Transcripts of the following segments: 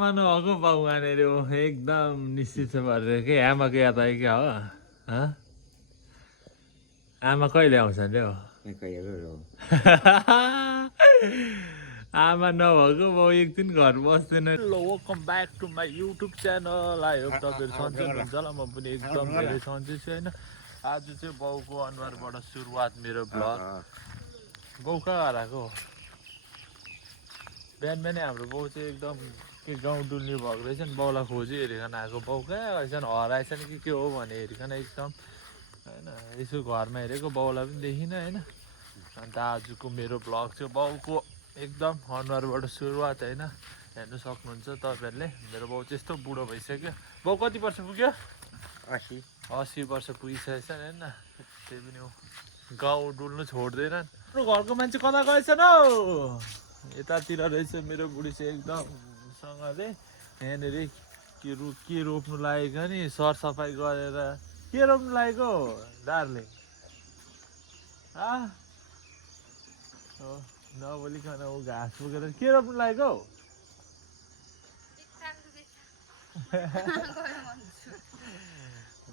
आमाको बाउ यहाँनिर एकदम निश्चित छ भएर के आमाको याद आयो क्या हो आमा कहिले आउँछ नि हो आमा नभएको बाउ एक दिन घर बस्दैन। Hello welcome back to my YouTube channel. I hope तपाईँहरू सन्चै हुनुहुन्छ होला, म पनि एकदम धेरै सन्चै छु होइन। आज चाहिँ बाउको अनुहारबाट सुरुवात मेरो भ्लग। बाउ कहाँ हराएको बिहान बिहानै हाम्रो बाउ चाहिँ एकदम के गाउँ डुल्ने भएको रहेछ नि, बाउलाई खोजी हेरिकन आएको। बाउ कहाँ रहेछन् हराएछन् कि के हो भने हेरिकन एकदम होइन। यसो घरमा हेरेको बाउलाई पनि देखिनँ होइन। अन्त आजको मेरो भ्लग चाहिँ बाउको एकदम अनुहारबाट सुरुवात होइन। हेर्नु सक्नुहुन्छ तपाईँहरूले, मेरो बाउ चाहिँ यस्तो बुढो भइसक्यो। बाउ कति वर्ष पुग्यो? 80 वर्ष पुगिसकेछ होइन। त्यही पनि गाउँ डुल्नु छोड्दैनन्। घरको मान्छे कता गएछन् हौ? यतातिर रहेछ मेरो बुढी चाहिँ एकदमसँगले यहाँनिर के रोप्नु लागेको नि, सरसफाइ गरेर के रोप्नु लागेको डार्लिङ? नबोलिकन ऊ घाँस बोकेर के रोप्नु लागेको?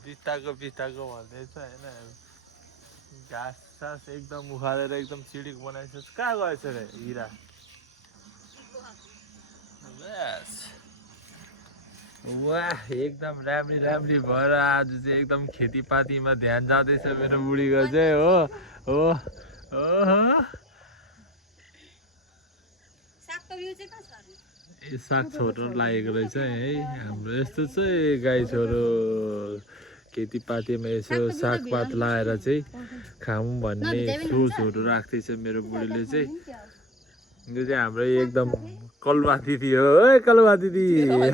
बिस्ताको भन्दैछ होइन। घाँस सास एकदम उखालेर एकदम चिडिक बनाइसक्छ। कहाँ गएछ रे हिरा? वाह एकदम राम्री भएर आज चाहिँ एकदम खेतीपातीमा ध्यान जाँदैछ मेरो बुढीको चाहिँ हो। ए साग छोड्नु लागेको रहेछ है हाम्रो। यस्तो चाहिँ गाई छोरो खेतीपातीमा यसो सागपात लाएर चाहिँ खाऊँ भन्ने सोचहरू राख्दैछ मेरो बुढीले चाहिँ। यो चाहिँ हाम्रो एकदम कलुवा दिदी हो। कलुवा दिदी ल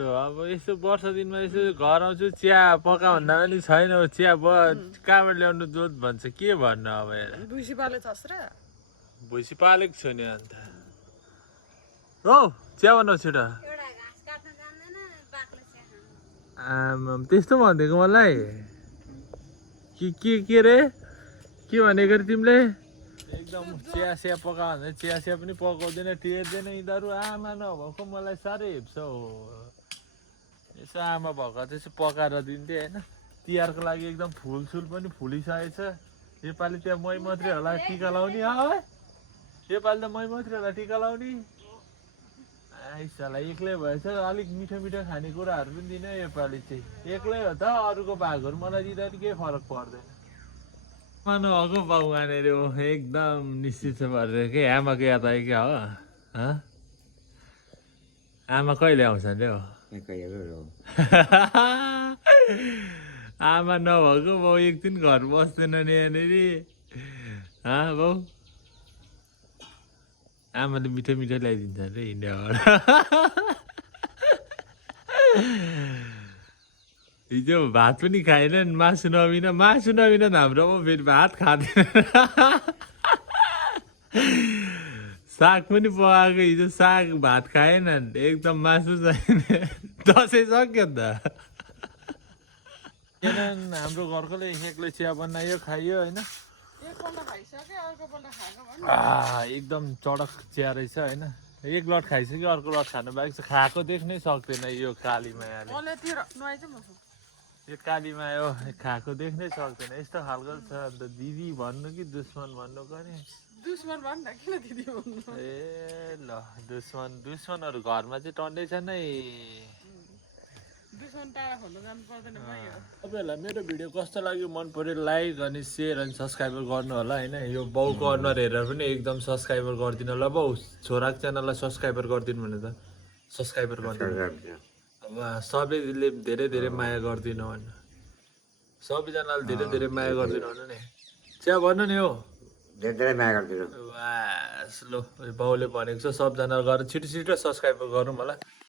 अब यसो वर्ष दिनमा यसो घर आउँछु चिया पका भन्दा पनि छैन। चिया कहाँबाट ल्याउनु दुध भन्छ के भन्नु अब। भुइसी पालेको छु नि अन्त हो। चिया बनाउ छिटो। आमा त्यस्तो भनिदिएको मलाई के रे के भनेको रे तिमीले? एकदम चिया पका भन्दा चिया पनि पकाउँदैन, टेर्दैन यिनीहरू। आमा नभएको मलाई साह्रै हेप्छ हो। यसो आमा भएको त्यसो पकाएर दिन्थेँ होइन। तिहारको लागि एकदम फुलसुल पनि फुलिसकेछ। योपालि त्यहाँ मै मात्रै होला टिका लाउने। योपालि त मै मात्रै होला टिका लाउने। आइसाला एक्लै भएछ। अलिक मिठो खानेकुराहरू पनि दिने योपालि चाहिँ। एक्लै हो त, अरूको भागहरू मलाई दिँदा पनि केही फरक पर्दैन। आमाको बाउ यहाँनिर एकदम निश्चित छ भएर के आमाको याद आयो क्या हो आमा कहिले आउँछ नि हो? आमा नभएको बाउ एक दिन घर बस्दैन नि यहाँनिर बाउ। आमाले मिठो ल्याइदिन्छ अरे इन्डियाबाट। हिजो भात पनि खाएनन्, मासु नबिन हाम्रोमा फेरि भात खाँदैन। साग पनि पकाएको, हिजो साग भात खाएनन्, एकदम मासु छैन। दसैँ सक्यो त। हाम्रो घरकोले एक्लै चिया बनायो खाइयो होइन। एकदम चडक चिया रहेछ होइन। एक लट खाइसक्यो, अर्को लट खानु बाँकी छ। खाएको देख्नै सक्दैन यो कालीमायाले। यो कालीमाया हो, खाएको देख्नै सक्दैन। यस्तो खालको छ। अन्त दिदी भन्नु कि दुश्मन भन्नु पर्ने? ए ल दुश्मनहरू घरमा चाहिँ टन्डै छन् है। तपाईँहरूलाई मेरो भिडियो कस्तो लाग्यो, मन पर्यो लाइक अनि सेयर अनि सब्सक्राइबर गर्नु होला होइन। यो बाउको अनुहार हेरेर पनि एकदम सब्सक्राइबर गरिदिनु होला। बाउ छोराको च्यानललाई सब्सक्राइबर गरिदिनु भने त सब्सक्राइबर गरिदिनु। अब सबैले धेरै माया गरिदिनु भन्नु। सबैजनाले धेरै माया गरिदिनु भन्नु नि। चिया भन्नु नि हो, धेरै माया गरिदिनु। बास ल बाउले भनेको छ सबजना गएर छिटो सब्सक्राइब गरौँ होला।